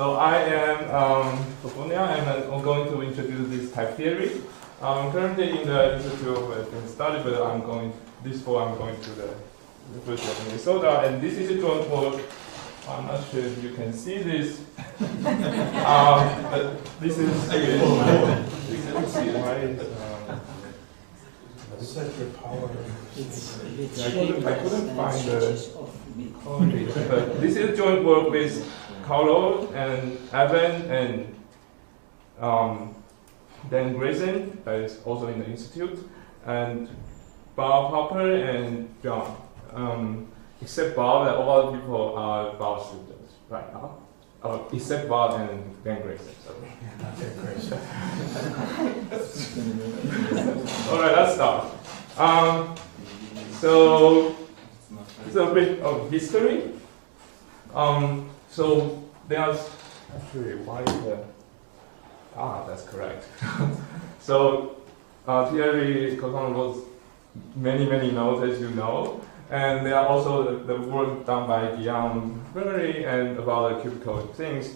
So I am Favonia, and I'm going to introduce this type theory. I'm currently in the Institute of Advanced Study, but I'm going to the University of Minnesota, and this is a joint work. I'm not sure if you can see this, but this is set your power. I couldn't find the but this is joint work with Carlo and Evan and Dan Grayson, that is also in the institute, and Bob Hopper and John. Except Bob, that all other people are Bob students right now. Except Bob and Dan Grayson. So. Yeah, not Dan Grayson. All right, let's start. So it's a bit of history. So there's actually why the that's correct. So theory Cohen wrote many notes, as you know. And there are also the work done by Brunerie and about the cubical things.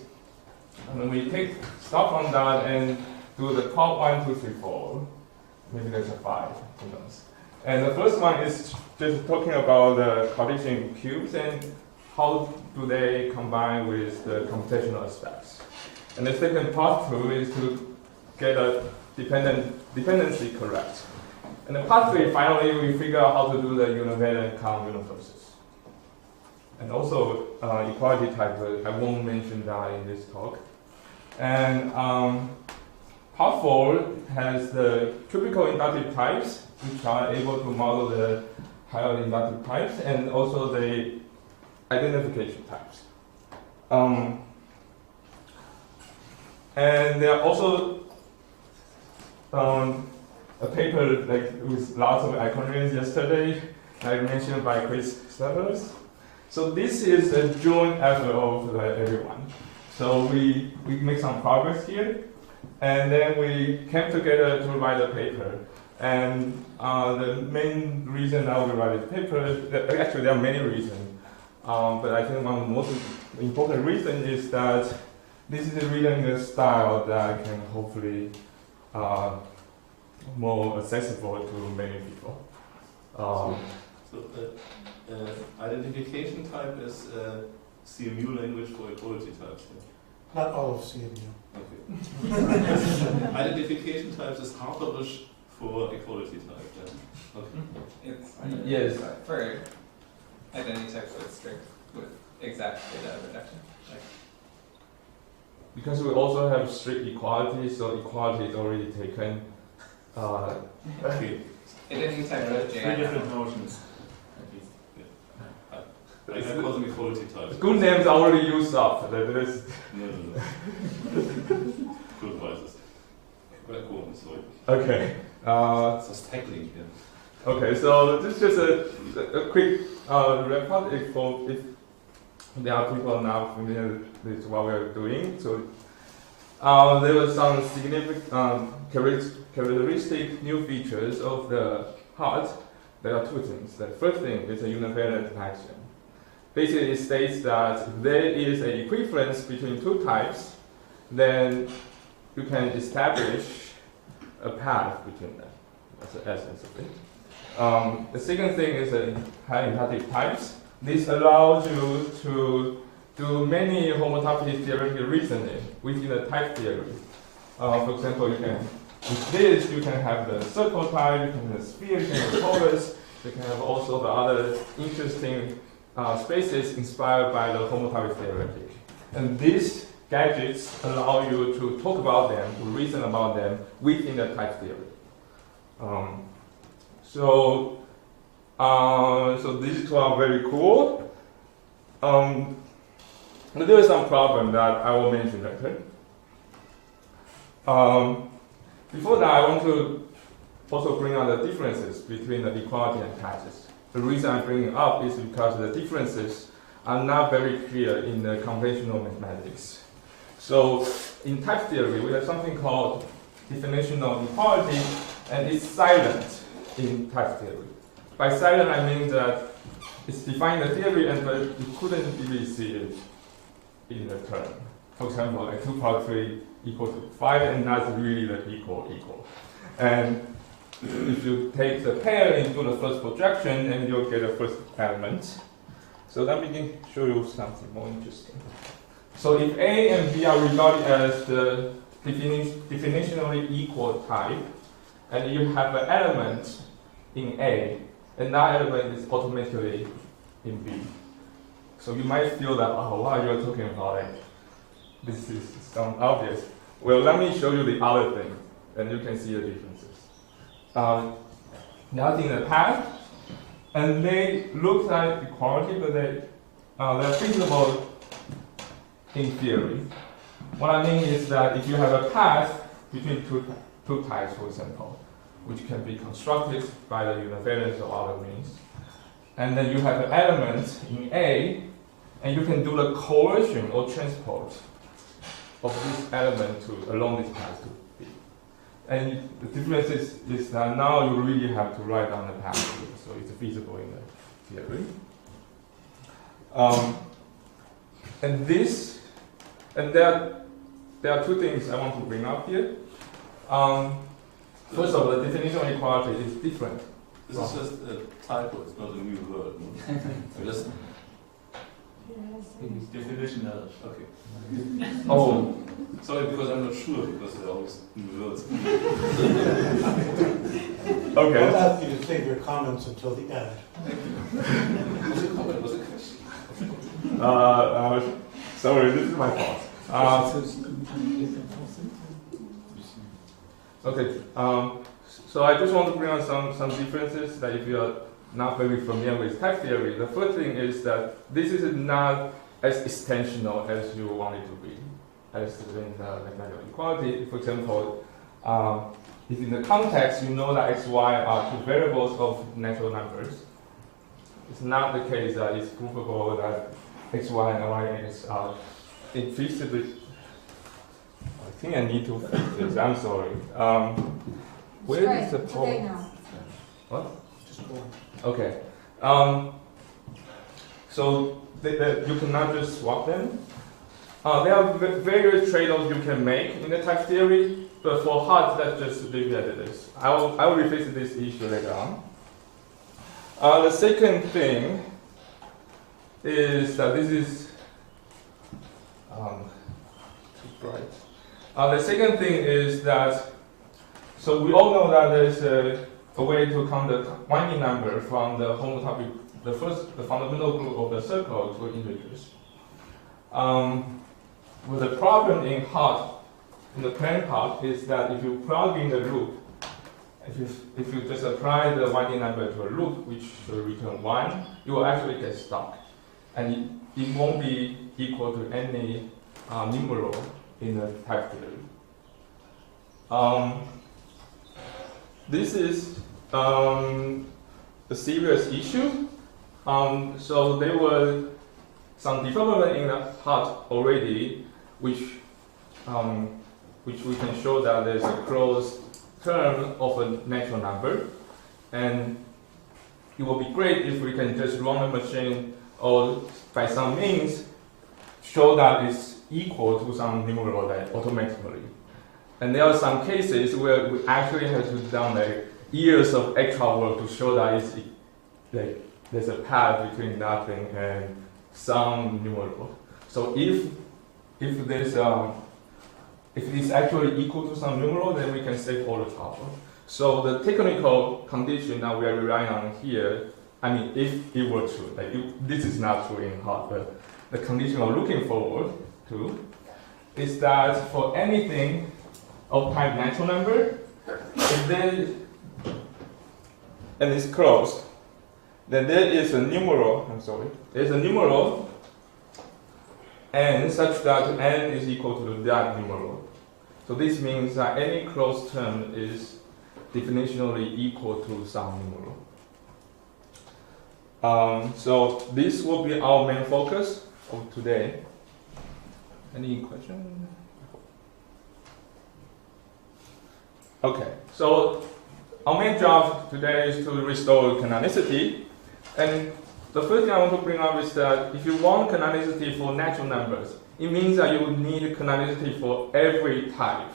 And we take stuff on that and do the top 1, 2, 3, 4. Maybe there's a 5, who knows. And the first one is just talking about the Cartesian cubes and how do they combine with the computational aspects. And the second part 2 is to get a dependency correct. And in part 3, finally, we figure out how to do the Univalent Kan Universes. And also equality type, I won't mention that in this talk. And part 4 has the cubical inductive types, which are able to model the higher inductive types, and also the identification types. And there are also a paper like with lots of iconograms yesterday, like mentioned by Chris Sellers. So this is a joint effort of everyone. So we make some progress here, and then we came together to write a paper. And the main reason that we write a paper, actually there are many reasons, but I think one of the most important reason is that this is written in a style that can hopefully more accessible to many people. Identification type is CMU language for equality types. Yeah? Not all of CMU. Okay. Identification types is Hausdorff for equality type. Yeah? Okay. It's yes for identity types with strict with exact data reduction. Because we also have strict equality, so equality is already taken. Okay. Identity type with Three different notions. I call them equality types. Good names are already used up. There is No. Good prices. Sorry. okay. Just tackling here. Okay, so this is just a quick wrap-up if there are people not familiar with what we are doing. So there were some significant characteristic new features of the HoTT. There are two things. The first thing is a univalent axiom. Basically, it states that if there is an equivalence between two types, then you can establish a path between them. That's the essence of it. The second thing is high inductive types. This allows you to do many homotopy theoretical reasoning within the type theory. For example, with this, you can have the circle type, you can have the sphere, you can have the torus, you can have also the other interesting spaces inspired by the homotopy theoretic. And these gadgets allow you to talk about them, to reason about them within the type theory. So these two are very cool. But there is some problem that I will mention later. Before that, I want to also bring out the differences between the equality and patches. The reason I'm bringing it up is because the differences are not very clear in the conventional mathematics. So in type theory, we have something called definitional equality, and it's silent in type theory. By silent, I mean that it's defining the theory, but you couldn't really see it in the term. for example, like 2 plus 3 equal to 5, and that's really the equal. And if you take the pair into the first projection, then you'll get a first element. So let me show you something more interesting. So if A and B are regarded as the definitionally equal type, and you have an element in A, and that element is automatically in B. So you might feel that, oh, wow, you're talking about it. This is sound obvious. Well, let me show you the other thing, and you can see the differences. Now in the past, and they look like equality, but they're feasible in theory. What I mean is that if you have a path between two types, for example, which can be constructed by the univalence or other means, and then you have an element in A, and you can do the coercion or transport of this element along this path to B. And the difference is that now you really have to write down the path, so it's feasible in the theory. And there are two things I want to bring up here. First of all, the definition of equality is different. This is just a typo, it's not a new word. Just definitional. Okay. Oh, sorry, because I'm not sure, because there are always new words. okay. I'll ask you to save your comments until the end. Was it a comment? Was it a question? Sorry, this is my fault. Okay, so I just want to bring out some differences that if you are not very familiar with type theory, the first thing is that this is not as extensional as you want it to be, as in the mathematical equality. For example, if in the context you know that x, y are two variables of natural numbers, it's not the case that it's provable that x, y, and y x are implicitly. I think I need to fix this. I'm sorry. Where is the point? What? Just go on. Okay. So you cannot just swap them. There are various trade-offs you can make in the type theory, but for HoTT, let's just leave it as this. I will revisit this issue later on. The second thing is that this is too bright. The second thing is that, so we all know that there's a way to count the winding number from the homotopy, the fundamental group of the circle to integers. Well, the problem in HoTT, in the plain part, is that if you plug in the loop, if you just apply the winding number to a loop, which should return 1, you will actually get stuck. And it won't be equal to any numeral in the type theory. This is a serious issue. So there were some development in the HoTT already, which we can show that there's a closed term of a natural number, and it will be great if we can just run a machine or by some means show that it's equal to some numeral that automatically. And there are some cases where we actually have to do like years of extra work to show that it's like there's a path between nothing and some numeral. So if it's actually equal to some numeral, then we can save all the trouble. So the technical condition that we are relying on here, I mean, if it were true, like this is not true in HoTT, but the condition we're looking forward to is that for anything of type natural number, if there, and it's closed, then there is a numeral, there's a numeral n such that n is equal to that numeral. So this means that any closed term is definitionally equal to some numeral. So this will be our main focus of today. Any question? Okay, so our main job today is to restore canonicity. And the first thing I want to bring up is that if you want canonicity for natural numbers, it means that you need canonicity for every type.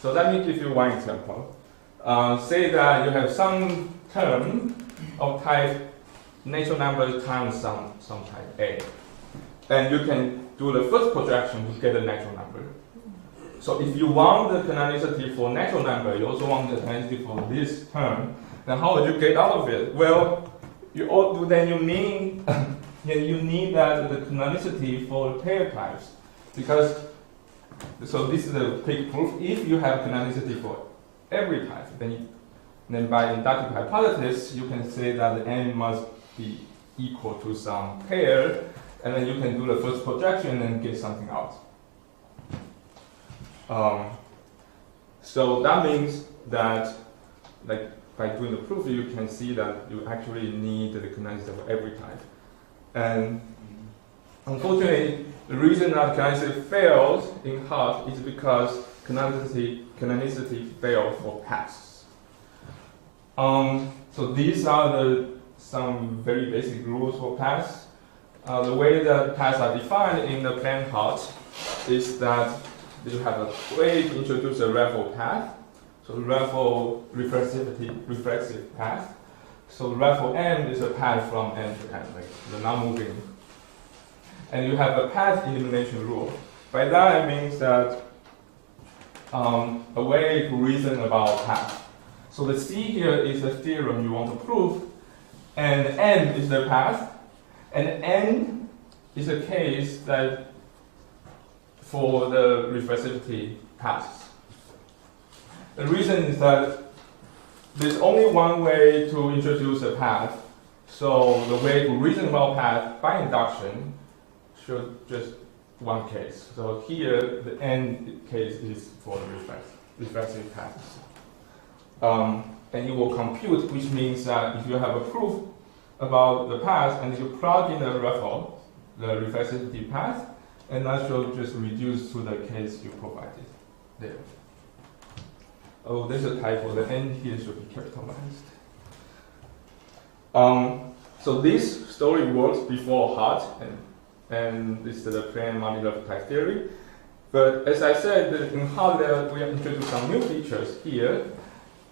So let me give you one example. Say that you have some term of type natural numbers times some type A. And you can do the first projection to get a natural number. So if you want the canonicity for natural number, you also want the canonicity for this term, then how would you get out of it? Well, then you need that the canonicity for pair types. Because, so this is a quick proof. If you have canonicity for every type, then by inductive hypothesis, you can say that the n must be equal to some pair, and then you can do the first projection and get something out. So that means that, like, by doing the proof, you can see that you actually need the canonicity for every type. And unfortunately, the reason that canonicity fails in HoTT is because canonicity fails for paths. So these are some very basic rules for paths. The way that paths are defined in the plain HoTT is that you have a way to introduce a raffle path. So raffle reflexive path. So raffle m is a path from n to n, like the non-moving. And you have a path elimination rule. By that it means that a way to reason about path. So the C here is the theorem you want to prove, and n is the path, and n is a case that for the reflexivity paths. The reason is that there's only one way to introduce a path, so the way to reason about path by induction should just one case. So here the n case is for the reflexive paths. And it will compute, which means that if you have a proof about the path and you plug in the raffle, the reflexivity path, and that should just reduce to the case you provided there. Oh, there's a typo. The n here should be capitalized. So this story works before HoTT, and this is the plain Martin-Löf type theory. But as I said, in HoTT we have introduced some new features here,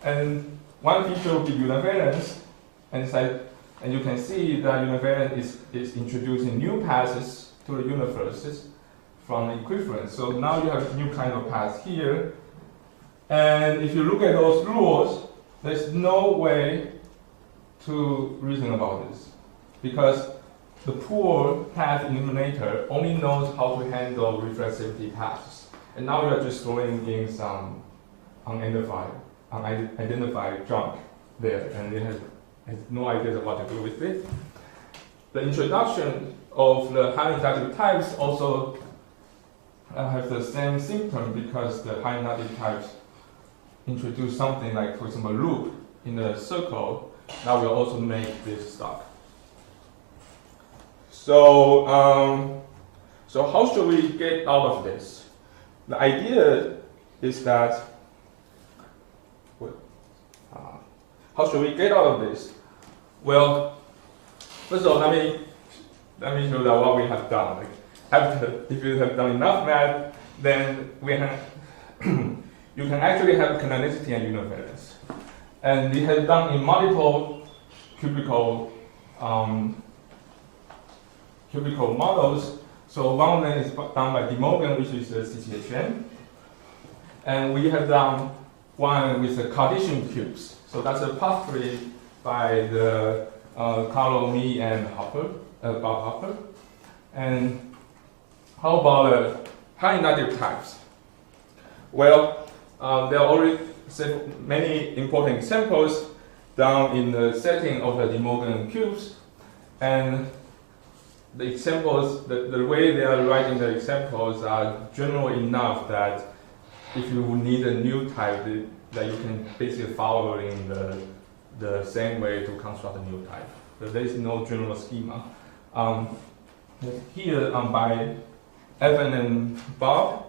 and one feature will be univalence, and you can see that univalence is introducing new passes to the universes from equivalence. So now you have a new kind of path here. And if you look at those rules, there's no way to reason about this, because the poor path eliminator only knows how to handle reflexivity paths. And now you are just throwing in some unidentified junk there, and it has no idea what to do with it. The introduction of the high inductive types also have the same symptom, because the high inductive types introduce something like, for example, loop in the circle. Now we'll also make this stuck. So, so how should we get out of this? The idea is that, how should we get out of this? Well, first of all, let me show that what we have done. Like, if you have done enough math, then we have you can actually have canonicity and univalence. And we have done in multiple cubical models. So one of them is done by De Morgan, which is a CCHN. And we have done one with the Cartesian cubes. So that's a path tree by the Carlo, me, and Bob Hopper. And how about high inductive types? Well, there are already many important examples down in the setting of the De Morgan cubes, and the examples, the way they are writing the examples are general enough that if you need a new type, that you can basically follow in the same way to construct a new type. But there is no general schema. Here by Evan and Bob,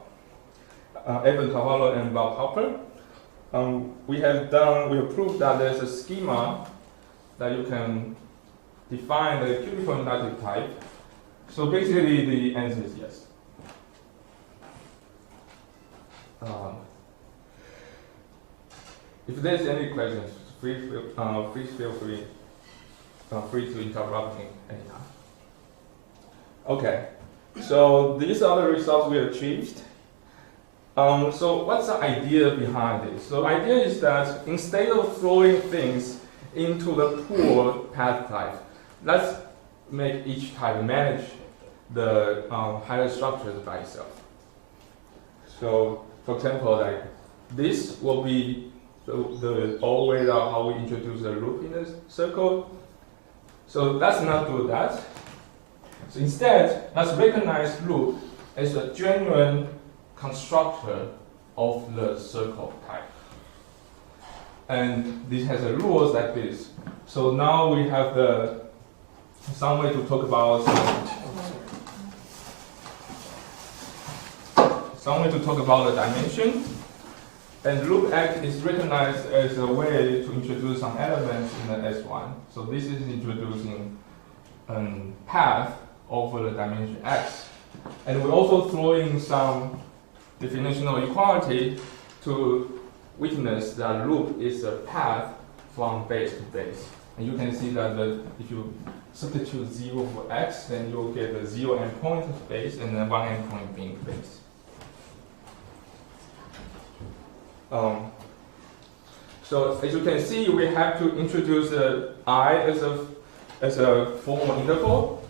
Evan Cavallo and Bob Hopper, we have proved that there's a schema that you can define the cubical inductive type? So basically the answer is yes. If there's any questions, please feel free to interrupt me anytime. Okay, so these are the results we achieved. So what's the idea behind this? So the idea is that instead of throwing things into the pool path type, let's make each type manage the higher structures by itself. So for example, like this will be the old way of how we introduce a loop in a circle. So let's not do that. So instead, let's recognize loop as a genuine constructor of the circle type. And this has a rules like this. So now we have some way to talk about the dimension. And loop X is recognized as a way to introduce some elements in the S1. So this is introducing a path over the dimension X. And we also throw in some definitional equality to witness that loop is a path from base to base. And you can see that if you substitute 0 for X, then you'll get the 0 endpoint of base and then 1 endpoint being base. So as you can see, we have to introduce I as a formal interval.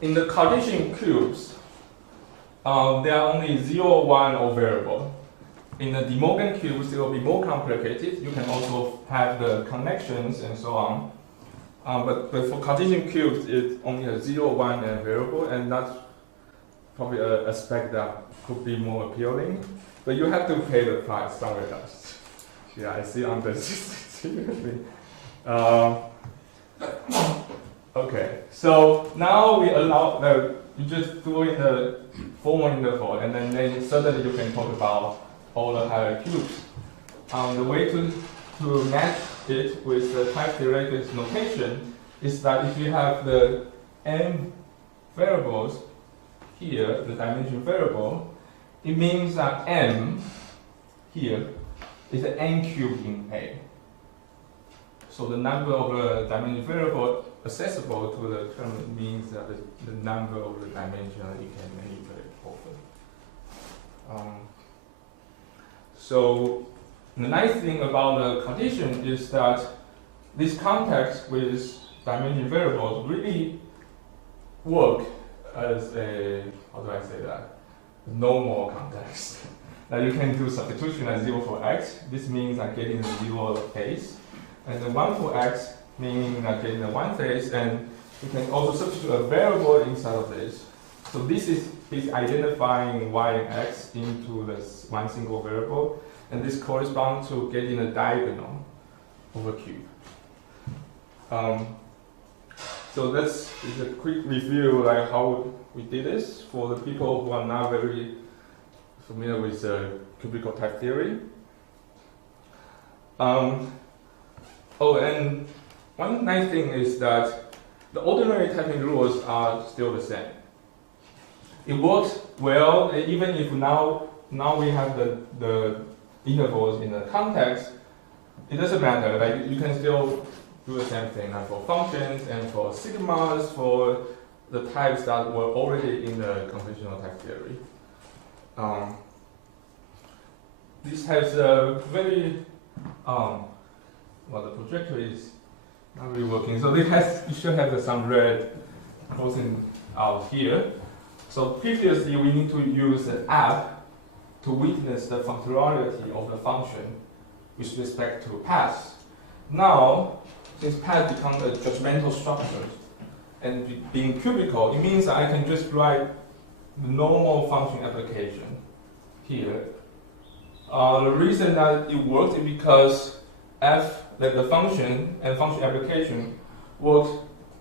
In the Cartesian cubes, there are only 0, 1, or variable. In the De Morgan cubes, it will be more complicated. You can also have the connections and so on. But for Cartesian cubes, it's only a 0, 1, and variable, and that's probably an aspect that could be more appealing. But you have to pay the price somewhere else. Yeah, I see on the okay, so now we allow, you just throw in the formal interval, and then suddenly you can talk about all the higher cubes. The way to match it with the type-theoretic notation is that if you have the n variables here, the dimension variable, it means that m here is an n cube in A. So the number of the dimension variable accessible to the term means that the number of the dimension you can manipulate over. So the nice thing about the Cartesian is that this context with dimension variables really work as a, how do I say that, normal context. Now you can do substitution as 0 for x. This means I'm getting the 0 phase. And the 1 for x, meaning I'm getting the 1 phase. And you can also substitute a variable inside of this. So this is identifying y and x into this one single variable. And this corresponds to getting a diagonal of a cube. So that's a quick review, like how we did this for the people who are not very familiar with cubical type theory. Oh, and one nice thing is that the ordinary typing rules are still the same. It works well, even if now we have the intervals in the context. It doesn't matter. Like you can still do the same thing, like for functions and for sigmas, for the types that were already in the conventional type theory. This has a very, well, the projector is not really working, so it should have some red crossing out here. So previously we need to use an app to witness the functionality of the function with respect to paths. Now, since paths become a judgmental structure and being cubical, it means that I can just write the normal function application here. The reason that it works is because the function and function application works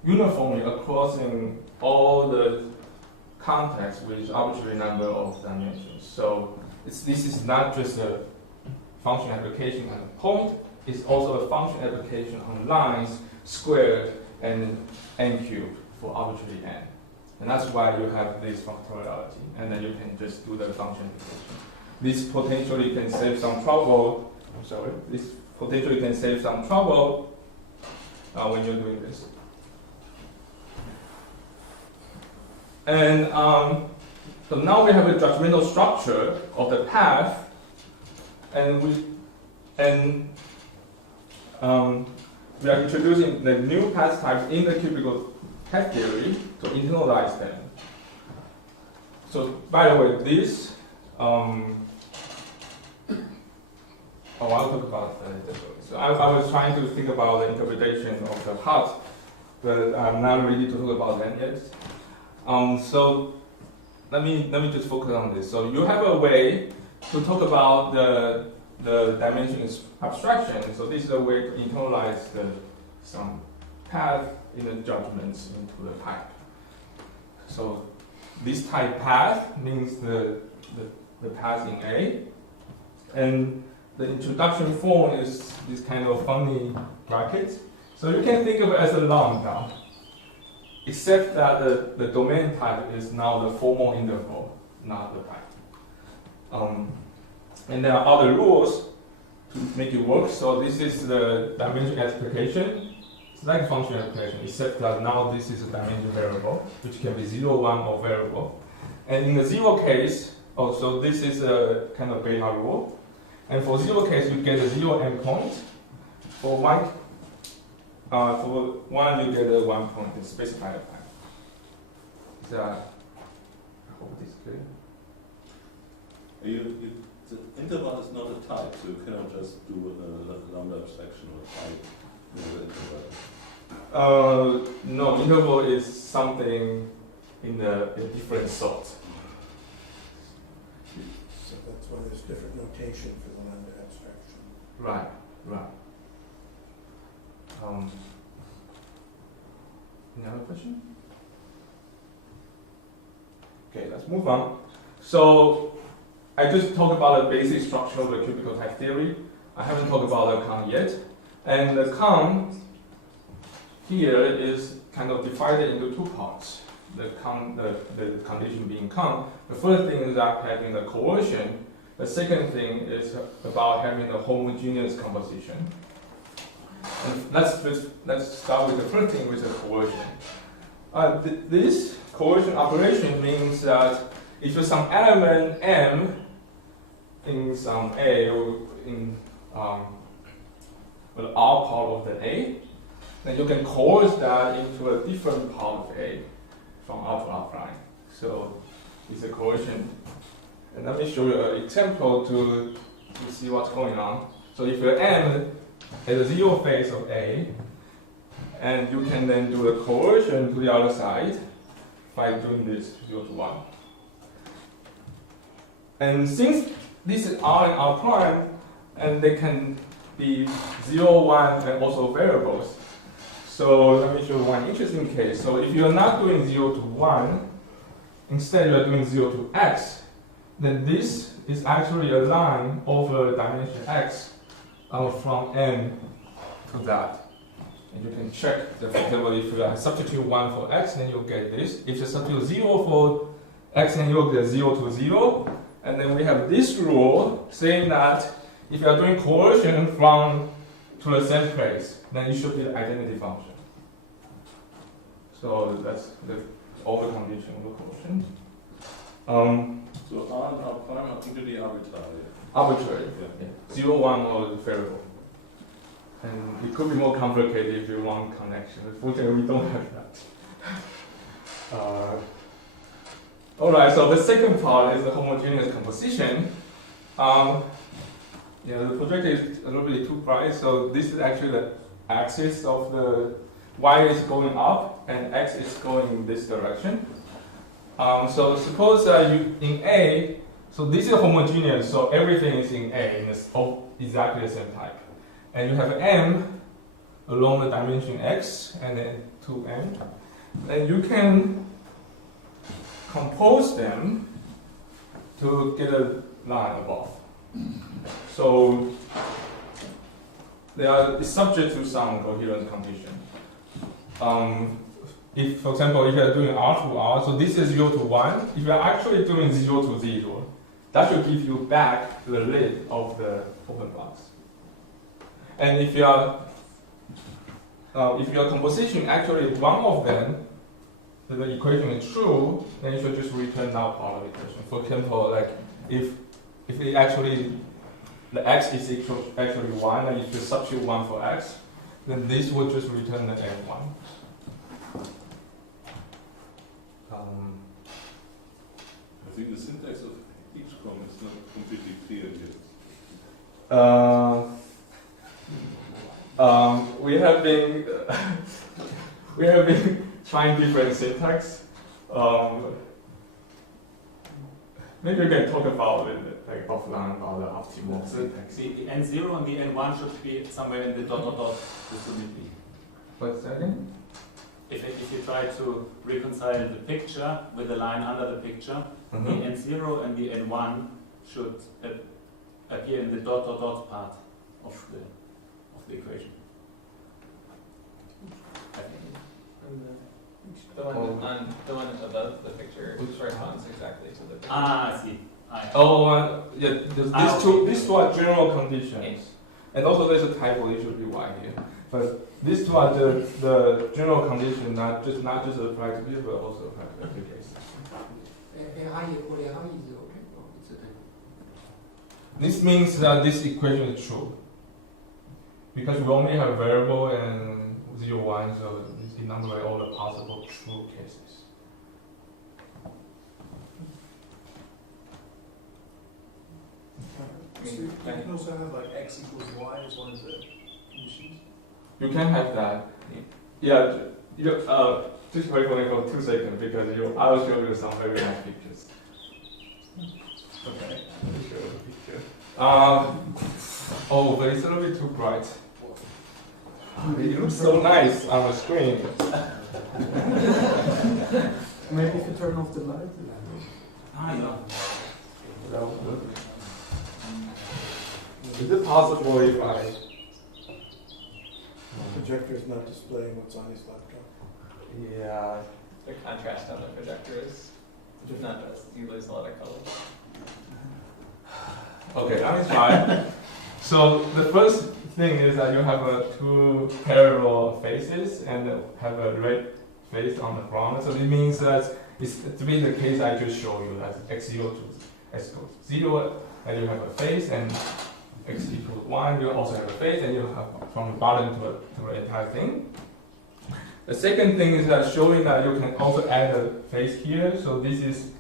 uniformly across in all the contexts with arbitrary number of dimensions. So this is not just a function application at a point, is also a function application on lines, squared, and n cubed for arbitrary n. And that's why you have this factoriality, and then you can just do the function application. This potentially can save some trouble. I'm sorry. This potentially can save some trouble when you're doing this. And so now we have a judgmental structure of the path, and we are introducing the new path types in the cubical path theory to internalize them. So by the way, this I'll talk about that. So I was trying to think about the interpretation of the HoTT, but I'm not ready to talk about that yet. So let me just focus on this. So you have a way to talk about the dimension abstraction. So this is a way to internalize some path in the judgments into the type. So this type path means the path in A, and the introduction form is this kind of funny bracket. So you can think of it as a lambda, except that the domain type is now the formal interval, not the type. And there are other rules to make it work. So this is the dimension application. It's like a function application, except that now this is a dimension variable, which can be 0, 1, or variable. And in the 0 case, also this is a kind of beta rule. And for 0 case, you get a 0 endpoint. For 1, you get a 1 point in specified time. So I hope this is clear. The interval is not a type, so you cannot just do a lambda abstraction or type in the interval. No, interval is something in a different sort. So that's why there's different notation for the lambda abstraction. Right. Any other question? Okay, let's move on. So I just talked about the basic structure of the cubical type theory. I haven't talked about the Kan yet. And the Kan here is kind of divided into two parts. The condition being Kan. The first thing is that having the coercion. The second thing is about having a homogeneous composition. And let's start with the first thing, with the coercion. This coercion operation means that if there's some element M in some A or in the R part of the A, then you can coerce that into a different part of A from R to R prime. So it's a coercion. And let me show you an example to see what's going on. So if your M is a 0 phase of A, and you can then do a coercion to the other side by doing this 0 to 1. And since this is R and R prime, and they can be 0, 1, and also variables. So let me show you one interesting case. So if you're not doing 0 to 1, instead you're doing 0 to x, then this is actually a line over dimension x from n to that. And you can check the example. If you substitute 1 for x, then you'll get this. If you substitute 0 for x, then you'll get 0 to 0. And then we have this rule saying that if you are doing coercion from to the same place, then it should be the identity function. So that's the overcondition of the coercion. So R and R prime are completely arbitrary. Arbitrary. Yeah. 0, 1, or variable. And it could be more complicated if you want connection. Unfortunately, we don't have that. Alright, so the second part is the homogeneous composition. The projector is a little bit too bright, so this is actually the axis of the y is going up and x is going in this direction. So suppose you in A, so this is homogeneous, so everything is in A, in exactly the same type. And you have M along the dimension x and then 2n. Then you can compose them to get a line above. So they are subject to some coherence condition. If, for example, if you are doing R to R, so this is 0 to 1, if you are actually doing 0 to 0, that should give you back the lid of the open box. And if your composition actually one of them, the equation is true, then you should just return that part of the equation. For example, like if it actually the x is equal actually 1, and if you substitute 1 for x, then this would just return the n1. I think the syntax of each com is not completely clear yet. We have been trying different syntax. Maybe we can talk about it like offline about the optimal syntax. The n0 and the n1 should be somewhere in the dot dot dot vicinity. What's that again? If you try to reconcile the picture with the line under the picture, the n0 and the n1 should appear in the dot dot dot part of the equation. I think. The one above the picture corresponds exactly to the picture. I see. Yeah. These two are general conditions, and also there's a typo. It should be y here, but these two are the general condition, not just apply to this, but also apply to every case. This means that this equation is true because we only have variable and 0, 1, so it enumerate all the possible true cases. So you can also have like x equals y as one of the conditions. You can have that. Yeah. Just wait for me for 2 seconds because I will show you some very nice pictures. Okay. Let me show you the picture. Oh, but it's a little bit too bright. It looks so nice on the screen. Maybe if you turn off the light. Yeah. Is it possible if I... The projector is not displaying what's on his laptop. Yeah. The contrast on the projector is not just, you lose a lot of color. Okay, let me try. So the first thing is that you have 2 parallel faces and have a red face on the front. So it means that it's to be the case I just showed you, that x0 to x equals 0, and you have a face, and x equals 1, you also have a face, and you have from the bottom to the entire thing. The second thing is that showing that you can also add a face here. So this is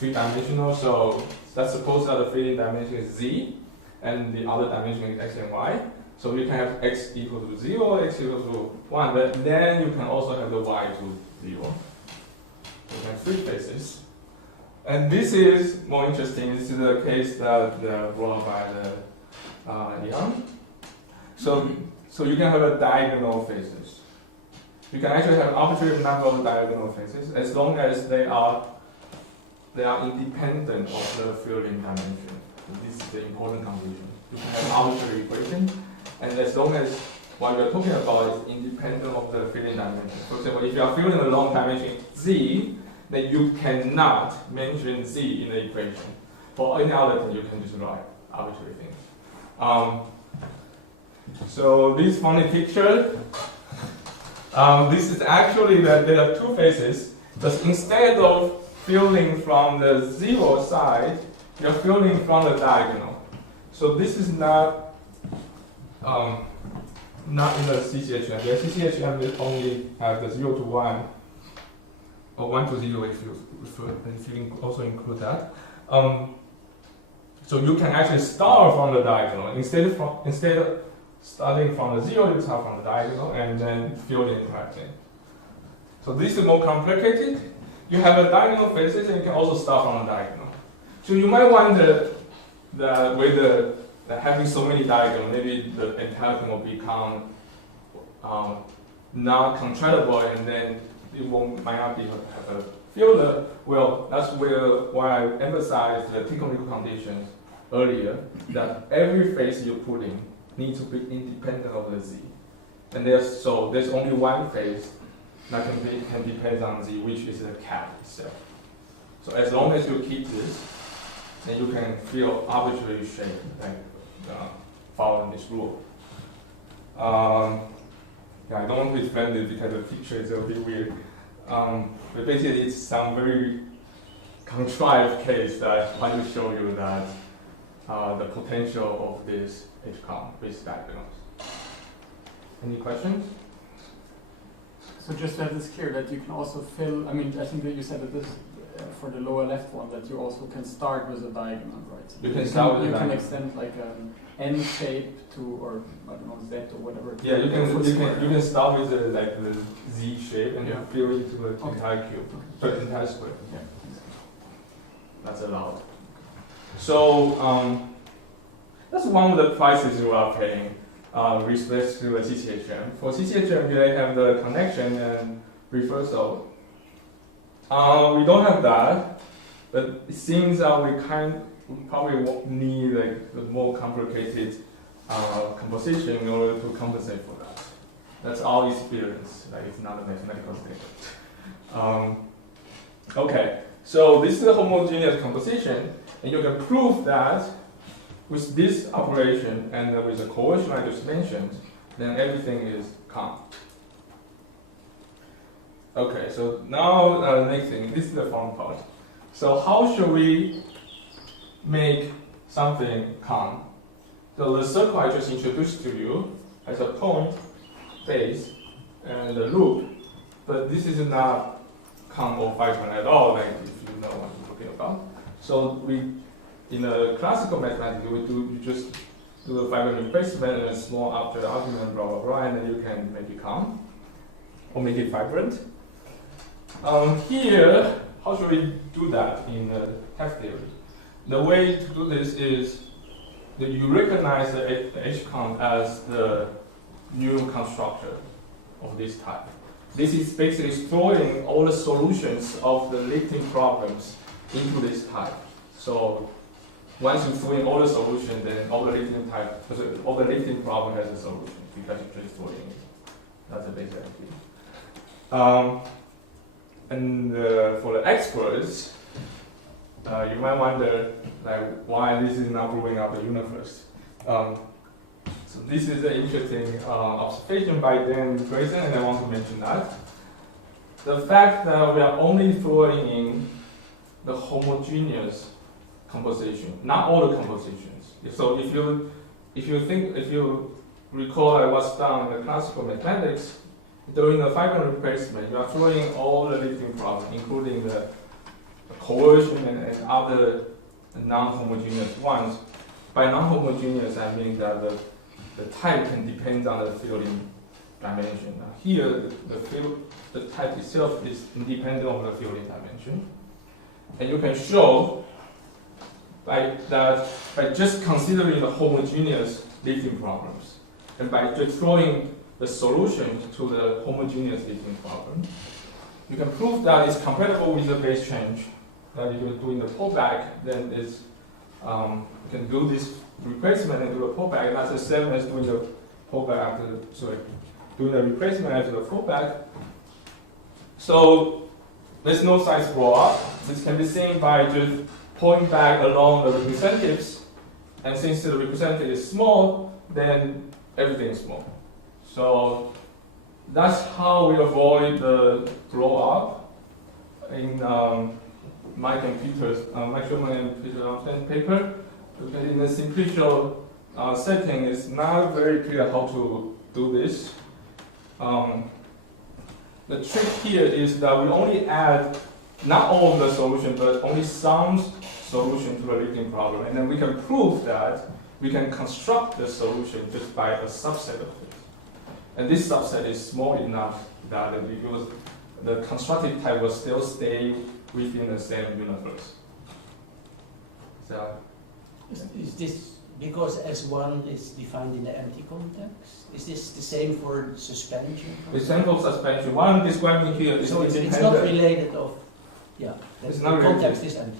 3-dimensional. So that's suppose that the 3D dimension is z, and the other dimension is x and y. So you can have x equal to 0, x equal to 1, but then you can also have the y to 0. You can have 3 faces. And this is more interesting. This is the case that brought by the Young. So you can have a diagonal faces. You can actually have arbitrary number of diagonal faces as long as they are independent of the filling dimension. This is the important condition. You can have arbitrary equation, and as long as what we are talking about is independent of the filling dimension. For example, if you are filling a long dimension z, then you cannot mention z in the equation. For any other thing, you can just write arbitrary things. So this funny picture, this is actually that there are 2 faces, but instead of filling from the 0 side, you're filling from the diagonal. So this is not in the CCHM. The CCHM will only have the 0 to 1, or 1 to 0 if you also include that. So you can actually start from the diagonal. Instead of starting from the 0, you start from the diagonal and then fill in correctly. So this is more complicated. You have a diagonal faces, and you can also start from the diagonal. So you might wonder that with having so many diagonals, maybe the entire thing will become not contractible, and then it might not be have a fielder. Well, that's why I emphasized the technical conditions earlier, that every face you put in need to be independent of the z. And there's only one phase that can depend on z, which is the cap itself. So as long as you keep this, then you can fill arbitrary shape, like following this rule. Yeah, I don't want to explain this because the picture is a bit weird. But basically, it's some very contrived case that I want to show you that the potential of this H-comp with diagonals. Any questions? So just to have this clear, that you can also fill, I mean, I think that you said that this, for the lower left one, that you also can start with a diagonal, right? So you can start with you a can diagonal. extend like an N shape to, or I don't know, Z or whatever. Yeah, you can start with like the Z shape and Yeah. fill it to the Okay. entire cube, to the entire square. Yeah. That's allowed. So that's one of the prices you are paying with respect to a CCHM. For CCHM, you have the connection and reversal. We don't have that, but it seems that we probably won't need like the more complicated composition in order to compensate for that. That's our experience. Like it's not a mathematical statement. Okay, so this is a homogeneous composition, and you can prove that with this operation and with the coercion I just mentioned, then everything is calm. Okay, so now next thing, this is the fun part. So how should we make something calm? So the circle I just introduced to you has a point, base, and a loop, but this is not calm or fibrant at all, like if you know what I'm talking about. So in the classical mathematics, you just do a fibrant replacement and a small object argument, blah, blah, blah, and then you can make it calm or make it vibrant. Here, how should we do that in type theory? The way to do this is that you recognize the H-comp as the new constructor of this type. This is basically storing all the solutions of the lifting problems into this type. So once you throw in all the solutions, then all the lifting problem has a solution because you're just storing it. That's the basic idea. And for the experts, you might wonder like why this is not blowing up the universe. So this is an interesting observation by Grayson, and I want to mention that. The fact that we are only throwing in the homogeneous composition, not all the compositions. So if you recall what's done in the classical mathematics, during the fibrant replacement, you are throwing all the lifting problems, including the coercion and other non-homogeneous ones. By non-homogeneous, I mean that the type can depend on the fielding dimension. Here, the type itself is independent of the fielding dimension. And you can show by just considering the homogeneous lifting problems, and by just throwing the solution to the homogeneous lifting problem, you can prove that it's compatible with the base change. That if you're doing the pullback, then it's you can do this replacement and do a pullback. That's the same as doing the pullback doing the replacement after the pullback. So there's no size blow up. This can be seen by just pulling back along the representatives, and since the representative is small, then everything is small. So that's how we avoid the blow up in Mike Schumann and Peter Lambson's paper. Because in the simplicial setting, it's not very clear how to do this. The trick here is that we only add not all of the solution, but only some solution to the lifting problem, and then we can prove that we can construct the solution just by a subset of it. And this subset is small enough that the constructed type will still stay within the same universe. So, is this because S1 is defined in the empty context? Is this the same for suspension? the sample suspension, what I'm describing here is So it's not independent. related of, yeah, It's the not context related. is empty.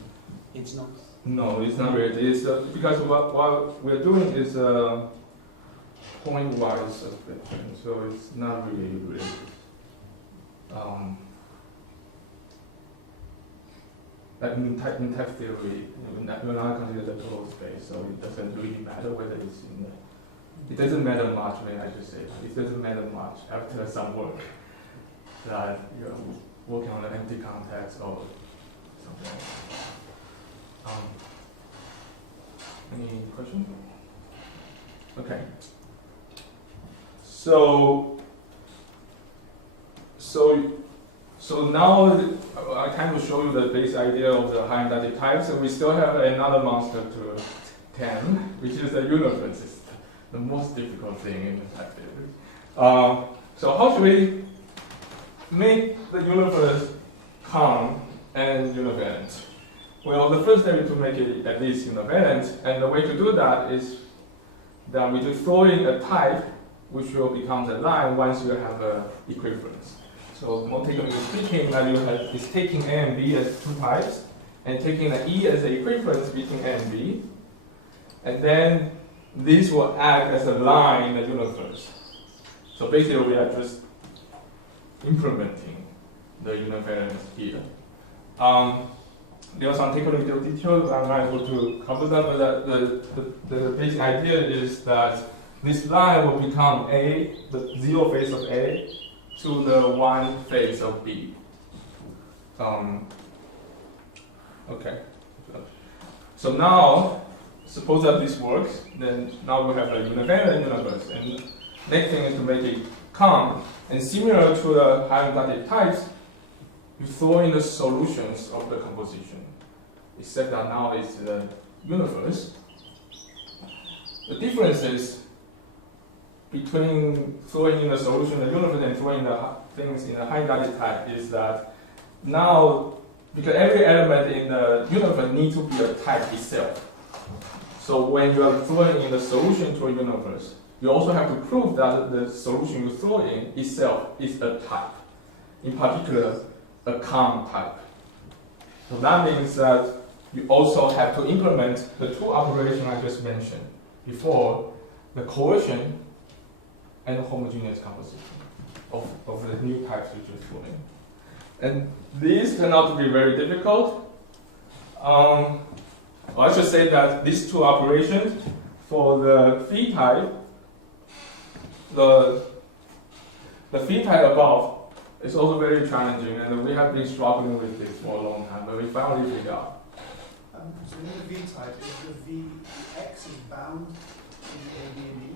It's not. No, it's not related. It's because what we're doing is pointwise suspension, so it's not really related. Like in type theory, we're not consider the total space, so it doesn't really matter whether it's in the. It doesn't matter much when I just say it doesn't matter much after some work that you're working on an empty context or something. Any question? Okay. So now I kind of show you the basic idea of the high inductive types, and we still have another monster to tend, which is the univalence. It's the most difficult thing in the type theory. So how should we make the univalence Kan and univalent? Well, the first step is to make it at least univalent, and the way to do that is that we just throw in a type which will become the line once you have an equivalence. So more technically speaking, that you have is taking A and B as two types, and taking the E as the equivalence between A and B, and then this will act as a line in the universe. So basically, we are just implementing the univalence here. There are some technical details I'm not able to cover that, but the basic idea is that this line will become A, the zero face of A, to the one face of B. Okay. So now, suppose that this works, then now we have a univalent universe. And next thing is to make it Kan. And similar to the high inductive types, you throw in the solutions of the composition, except that now it's the universe. The difference is between throwing in the solution in the universe and throwing in the things in the high inductive type is that now, because every element in the universe needs to be a type itself. So when you are throwing in the solution to a universe, you also have to prove that the solution you throw in itself is a type. In particular, a Kan type. So that means that you also have to implement the two operations I just mentioned before, the coercion and the homogeneous composition of the new types you just threw in. And these turn out to be very difficult. I should say that these two operations for the phi type, the phi type above is also very challenging, and we have been struggling with this for a long time, but we finally figured out. So in the V type, is the Vx is bound in A, B, and E?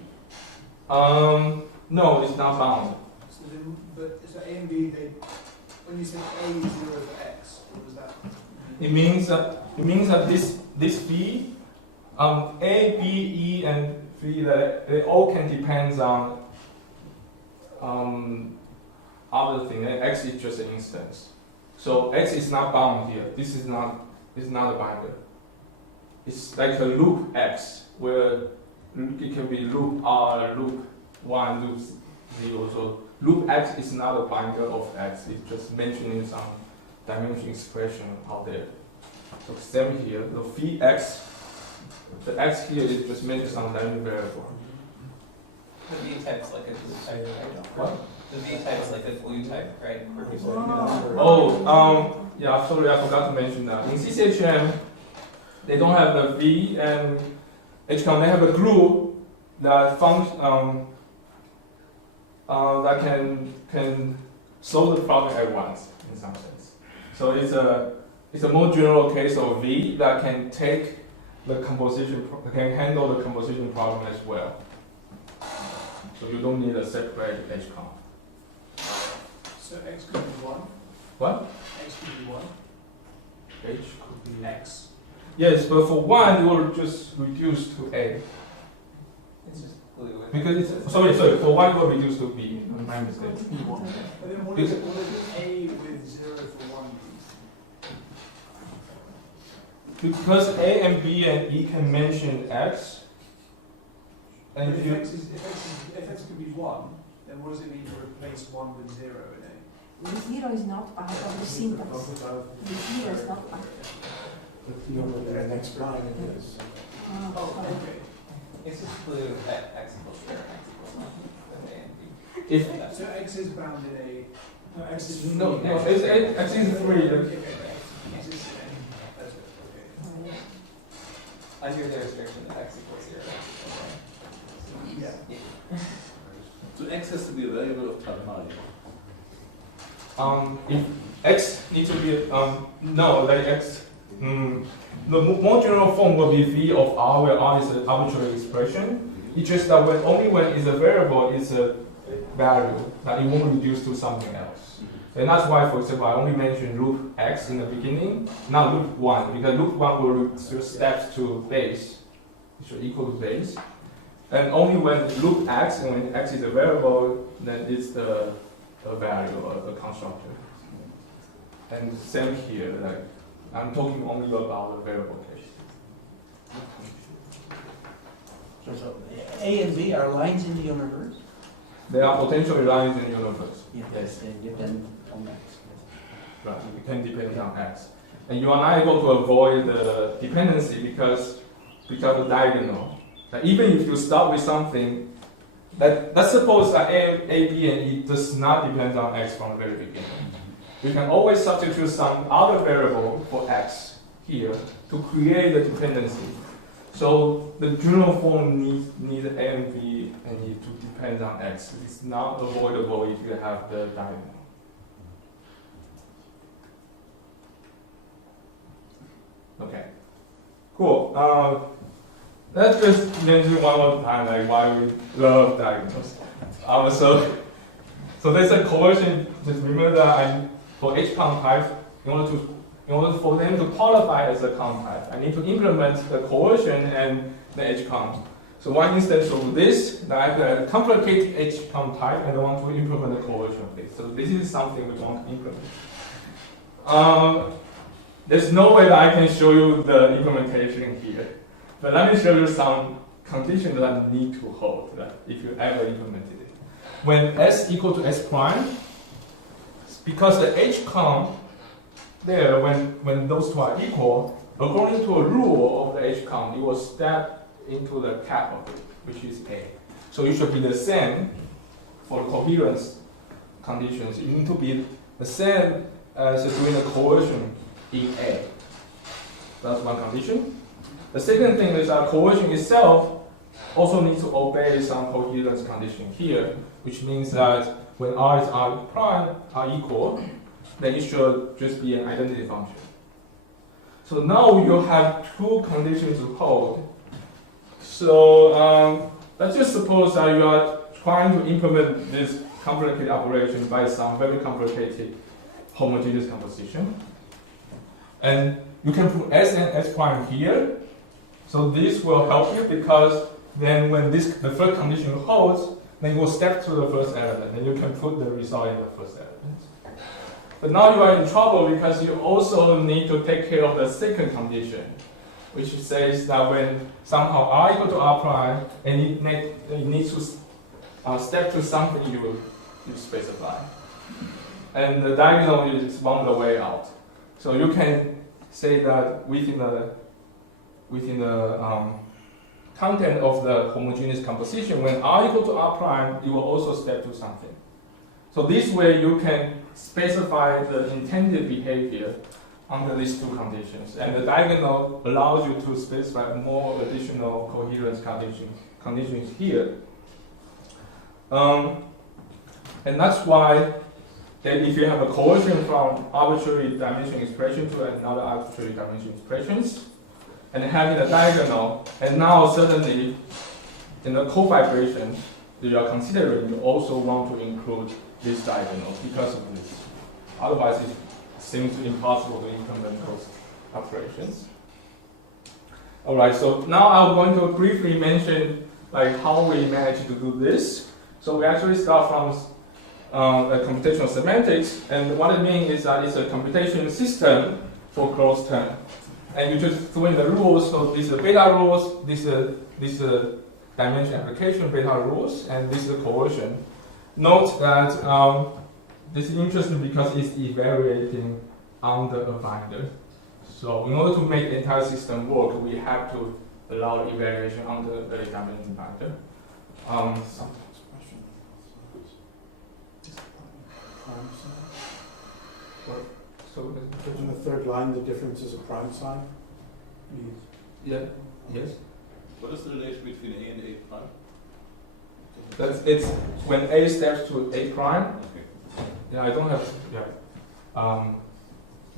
No, it's not bound. So then, but so A and B, they, when you say A is 0 for X, what does that mean? It means that this phi, A, B, E, and phi, they all can depend on other things. X is just an instance. So X is not bound here. This is not a binder. It's like a loop X, where it can be loop R, loop 1, loop 0. So loop X is not a binder of X. It's just mentioning some dimension expression out there. So same here. The phi X, the X here is just mentioning some dimension variable. The V type's like a glue type, right? What? The V type's like a glue type, right? Yeah, sorry, I forgot to mention that. In CCHM, they don't have the V and HCOM, they have a glue that that can solve the problem at once, in some sense. So it's a more general case of V that can take the composition, can handle the composition problem as well. So you don't need a separate HCOM. So X could be 1? What? X could be 1? H could be X. Yes, but for 1, you will just reduce to A. It's just glue. Because it's, sorry, for 1, you will reduce to B. My mistake. And then what is A with 0 for 1 be? Because A and B and E can mention X. And But if if X could be 1, then what does it mean to replace 1 with 0 in A? The 0 is not part of the syntax. The 0 is not part. The next line is. Oh, Okay. exclude x equals 0 and x equals 1 with A and B. If So x is bound in a. No, x is no, it's x is 3. Okay, x is that's it. Okay. Under the restriction that x equals 0 and x equals 1. Yeah. So x has to be a variable of type I. If x needs to be no, like x. The more general form will be v of r, where r is an arbitrary expression. It's just that only when it's a variable, it's a value that it won't reduce to something else. And that's why, for example, I only mentioned loop x in the beginning, not loop 1, because loop 1 will reduce steps to base, which will equal to base. And only when loop x, and when x is a variable, then it's a value or a constructor. And same here, like I'm talking only about the variable case. So A and B are lines in the universe? They are potentially lines in the universe. Yes, they depend on X. Right, it can depend on x. And you are not able to avoid the dependency because the diagonal. Like even if you start with something, let's suppose that A, B, and E does not depend on x from the very beginning. You can always substitute some other variable for x here to create the dependency. So the general form needs A and B and E to depend on x. It's not avoidable if you have the diagonal. Okay, cool. Let's just mention one more time, like why we love diagonals. So there's a coercion. Just remember that for each comp type, in order for them to qualify as a comp type, I need to implement the coercion and the H comp. So one instance of this, that I have a complicated H comp type, and I want to implement the coercion of this. So this is something we want to implement. There's no way that I can show you the implementation here, but let me show you some conditions that need to hold, right, if you ever implemented it. When s equal to s prime, because the H comp there, when those two are equal, according to a rule of the H comp, it will step into the cap of it, which is A. So it should be the same for the coherence conditions. You need to be the same as doing the coercion in A. That's one condition. The second thing is that coercion itself also needs to obey some coherence condition here, which means that when R is R prime are equal, then it should just be an identity function. So now you have two conditions to hold. So let's just suppose that you are trying to implement this complicated operation by some very complicated homogeneous composition. And you can put S and S prime here. So this will help you because then when the first condition holds, then you will step to the first element and you can put the result in the first element. But now you are in trouble because you also need to take care of the second condition, which says that when somehow R equal to R prime and it needs to step to something you specify. And the diagonal is one of the way out. So you can say that within the content of the homogeneous composition, when R equal to R prime, it will also step to something. So this way you can specify the intended behavior under these two conditions. And the diagonal allows you to specify more additional coherence conditions here. And that's why that if you have a coercion from arbitrary dimension expression to another arbitrary dimension expressions, and having a diagonal, and now suddenly in the cofibration that you are considering, you also want to include this diagonal because of this. Otherwise, it seems impossible to implement those operations. All right, so now I'm going to briefly mention like how we managed to do this. So we actually start from the computational semantics, and what it means is that it's a computation system for closed term. And you just throw in the rules, so these are beta rules, this is dimension application beta rules, and this is coercion. Note that this is interesting because it's evaluating under a binder. So in order to make the entire system work, we have to allow evaluation under the dimension factor. So In the third line, the difference is a prime sign? yeah, yes. What is the relation between A and A prime? It's when A steps to A prime. Okay. Yeah, I don't have. Yeah,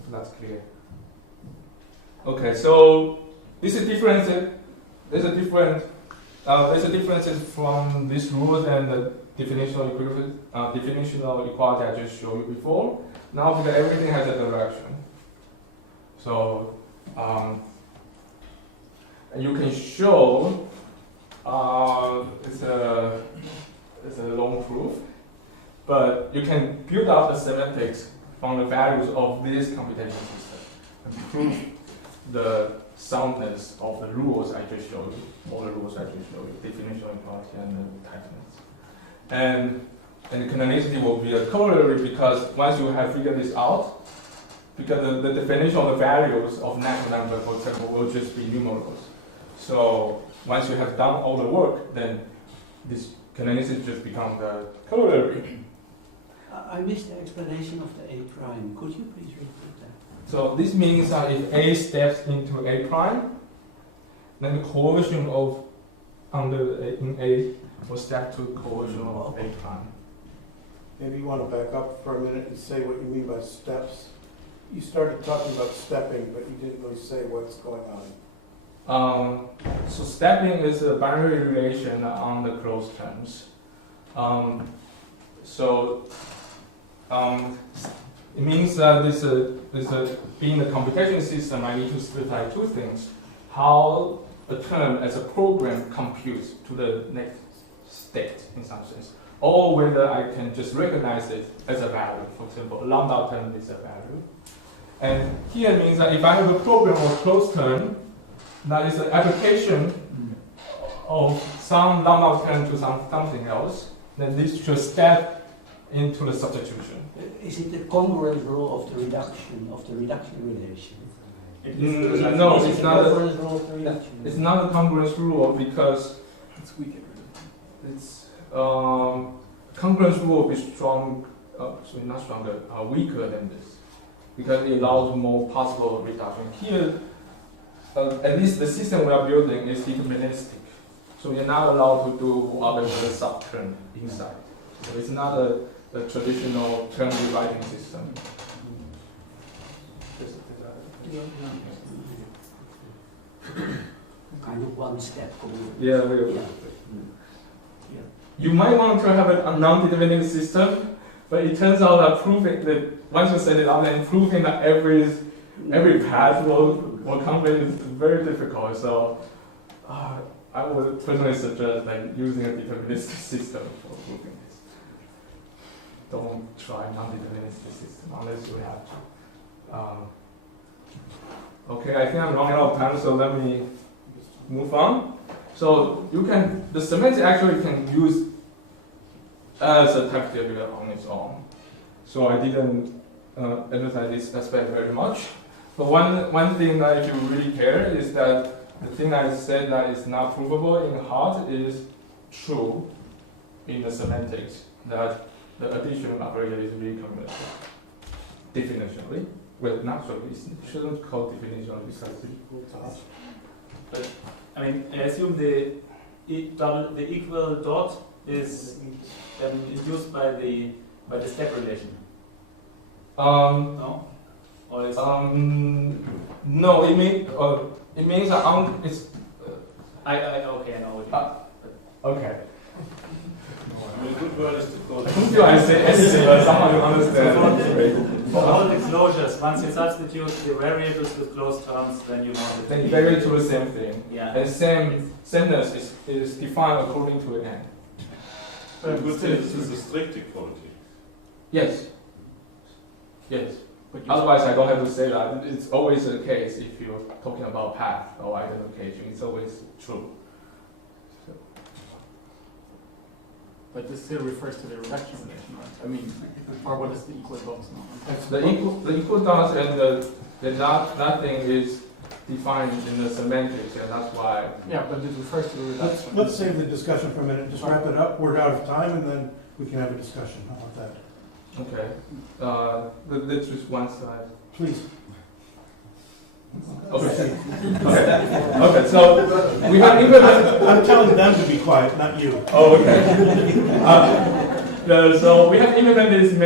if that's clear. Okay, so this is different. There's a difference from these rules and the definitional equality I just showed you before. Now because everything has a direction, so and you can show it's a long proof, but you can build up the semantics from the values of this computation system and prove the soundness of the rules I just showed you, all the rules I just showed you, definitional equality and the typeness. And canonicity will be a corollary because once you have figured this out, because the definition of the values of natural number, for example, will just be numerals. So once you have done all the work, then this canonicity just becomes the corollary. I missed the explanation of the A prime. Could you please repeat that? So this means that if A steps into A prime, then the coercion of in A will step to coercion of A prime. Maybe you want to back up for a minute and say what you mean by steps. You started talking about stepping, but you didn't really say what's going on. So stepping is a binary relation on the closed terms. It means that being a computation system, I need to specify two things: how a term as a program computes to the next state, in some sense, or whether I can just recognize it as a value. For example, a lambda term is a value. And here means that if I have a program or closed term, that is an application of some lambda term to something else, then this should step into the substitution. Is it the congruent rule of the reduction relation? No, it's not. Congruent rule of the reduction. It's not a congruence rule because It's weaker. it's congruence rule will be strong. Sorry, not stronger. Weaker than this because it allows more possible reduction. Here, at least the system we are building is deterministic, so you're not allowed to do other than the subterm inside. So it's not a traditional term dividing system. Kind of one step. Yeah, you might want to have a non-deterministic system, but it turns out that proving that once you set it up, then proving that every path will come in is very difficult. So I would personally suggest like using a deterministic system for proving this. Don't try non-deterministic system unless you have to. Okay, I think I'm running out of time, so let me move on. So the semantic actually can use as a type-theoretic on its own. So I didn't emphasize this aspect very much. But one thing that if you really care is that the thing I said that is not provable in HoTT is true in the semantics, that the addition operator is really commutative. Definitionally. Well, not so. It shouldn't call definitional because But I mean, I assume the equal dot is induced by the step relation. No? Or is no, it means that it's. okay, I know what you mean. Okay. I mean, a good word is to call it. I say S, but someone will understand. For all the closures, once you substitute the variables with closed terms, then you want it. They vary to the same thing. Yeah. And sameness is defined according to n. But good thing is a strict equality. Yes. Yes. But otherwise, I don't have to say that. It's always the case if you're talking about path or identification. It's always true. But this still refers to the reduction relation, right? I mean, or what is the equal dots now? The equal dots and the that thing is defined in the semantics, and that's why. Yeah, but it refers to the reduction. Let's save the discussion for a minute, just wrap it up, we're out of time, and then we can have a discussion, how about that? Okay. Let's just one slide. Please. Okay. Okay. So we have implemented. I'm telling them to be quiet, not you. Oh, okay. So we have implemented this in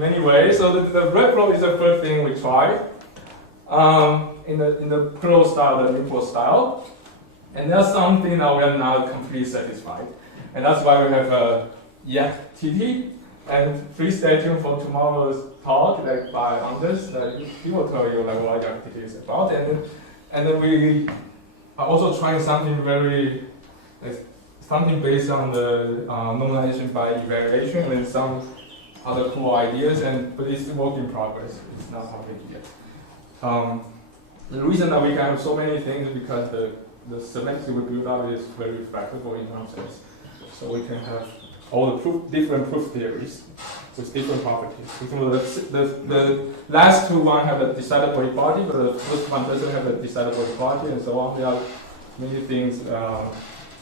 many ways. So the repro is the first thing we tried in the pro style, the import style, and there's something that we are not completely satisfied, and that's why we have a HoTT. And please stay tuned for tomorrow's talk, like by Anders, that he will tell you like what HoTT is about. And then we are also trying something very, like, something based on the normalization by evaluation and some other cool ideas. But it's a work in progress. It's not public yet. The reason that we can have so many things is because the semantics we build up is very flexible in terms of, so we can have all the different proof theories with different properties. The last two one have a decidable equality, but the first one doesn't have a decidable equality, and so on. There are many things,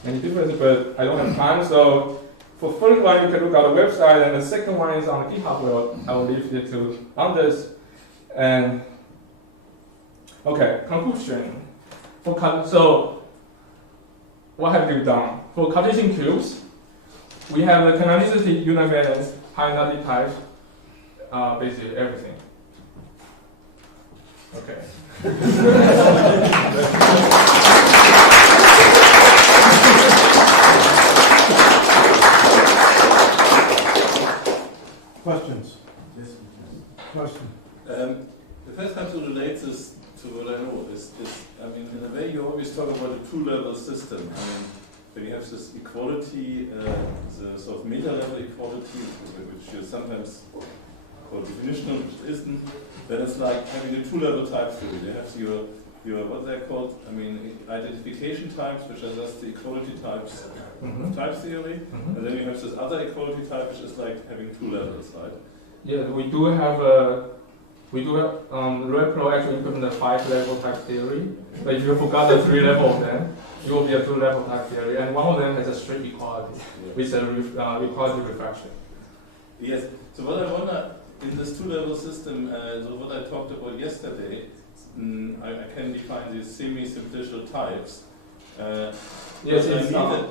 many differences, but I don't have time. So for the first one, you can look at the website, and the second one is on GitHub. I will leave it to Anders. And okay, conclusion. So what have you done for Cartesian cubes? We have the canonicity, univalence, high-nullity type, basically everything. Okay. Questions? Yes. Question. The first time to relate this to what I know is, I mean, in a way you always talk about a two-level system. I mean, when you have this equality, the sort of meta-level equality, which you sometimes call definitional, which isn't, then it's like having a two-level type theory. You have your what they're called, I mean, identification types, which are just the equality types of type theory, and then you have this other equality type, which is like having two levels, right? Yeah, we do have repro actually implement the 5-level type theory. But if you forgot the 3-level, then it will be a 2-level type theory, and one of them has a strict equality, with a equality reflection. Yes. So what I wonder in this two-level system, so what I talked about yesterday, I can define these semi-simplicial types. Yes, it's sorry.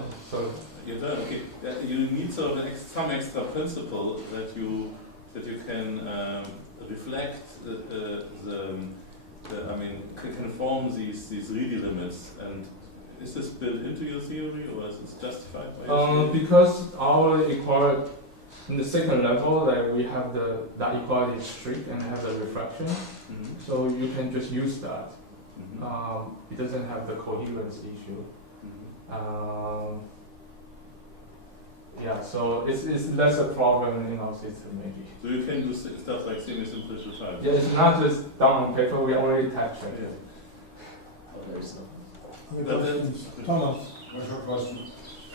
You're done. Okay. You need sort of some extra principle that you can reflect I mean, can form these ready limits. And is this built into your theory, or is it justified by your theory? Because our equality in the second level, like we have that equality is strict and have the reflection, so you can just use that. It doesn't have the coherence issue. Yeah, so it's less a problem in our system maybe. So you can do stuff like semi-simplicial types? Yeah, it's not just done on paper, we already captured it. Thomas. One short question.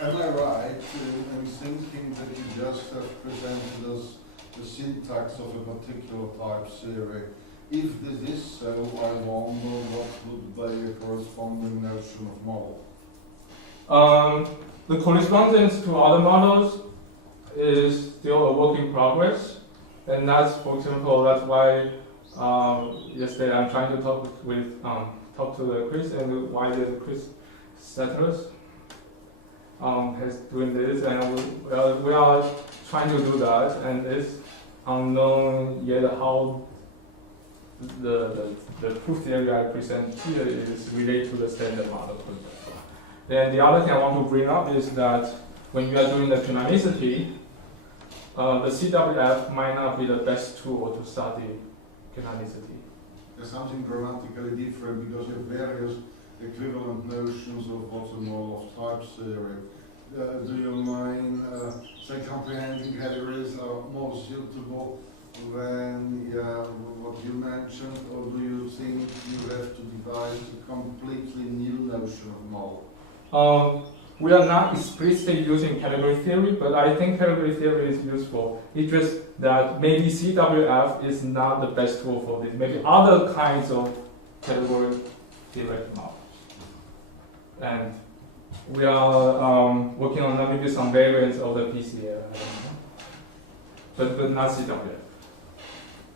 Am I right in thinking that you just have presented us the syntax of a particular type theory? If this is so, I wonder what would be a corresponding notion of model? The correspondence to other models is still a work in progress, and that's, for example, that's why yesterday I'm trying to talk to the Chris, and why the Chris Settlers is doing this, and we are trying to do that, and it's unknown yet how the proof theory I present here is related to the standard model. Then the other thing I want to bring up is that when you are doing the canonicity, the CWF might not be the best tool to study canonicity. There's something grammatically different because you have various equivalent notions of what's a model of type theory. Do you mind, say, comprehending categories are more suitable than what you mentioned, or do you think you have to devise a completely new notion of model? we are not explicitly using category theory, but I think category theory is useful. It's just that maybe CWF is not the best tool for this. Maybe other kinds of category theoretic models. And we are working on maybe some variants of the PCL, but not CWF.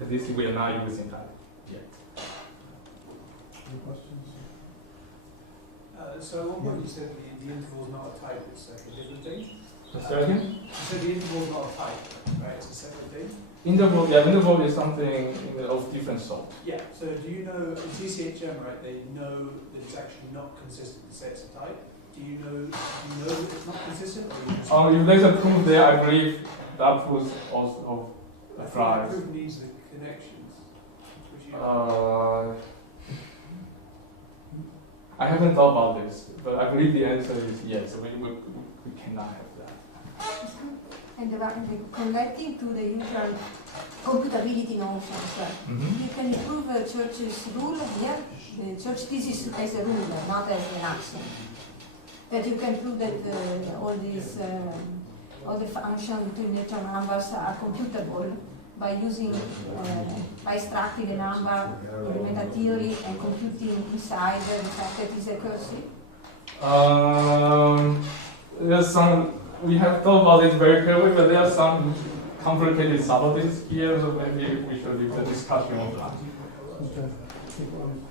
At least we are not using that yet. Any questions? So at one point you said the interval is not a type, it's like a different thing. Second? You said the interval is not a type, right? It's a separate thing. Interval, yeah, interval is something of different sort. Yeah, so do you know, in CCHM, right, they know that it's actually not consistent to say it's a type? Do you know that it's not consistent, or you just... If there's a proof there, I believe that proof also applies. The proof needs the connections, which you I haven't thought about this, but I believe the answer is yes. We cannot have that. And about connecting to the usual computability notions, you can prove Church's rule here. The Church thesis as a rule, not as an axiom. That you can prove that all the functions between natural numbers are computable by using, by extracting a number in the meta theory and computing inside the fact that it's recursive? There's some, we have thought about it very carefully, but there are some complicated subtleties here, so maybe we should leave the discussion on that. Okay.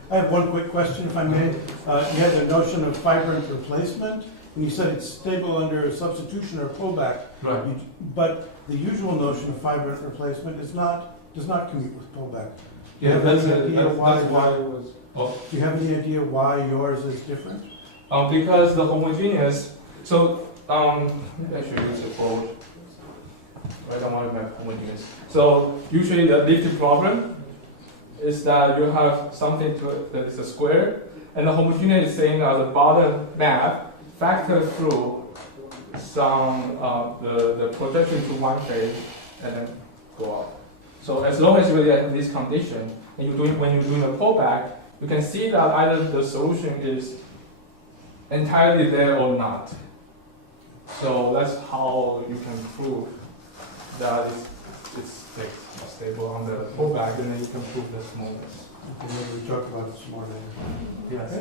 I have one quick question, if I may. You had the notion of fibrant replacement, and you said it's stable under substitution or pullback. Right. But the usual notion of fibrant replacement does not commute with pullback. Yeah, that's why it was. Do you have any idea why yours is different? Because the homogeneous. So actually use a board. I don't want to make homogeneous. So usually the lifted problem is that you have something that is a square, and the homogeneous is saying that the bottom map factor through some the projection to one phase and then go up. So as long as you have this condition, and when you're doing a pullback, you can see that either the solution is entirely there or not. So that's how you can prove that it's fixed or stable on the pullback, and then you can prove the smallness. Okay, maybe we talked about it some more later. Yes.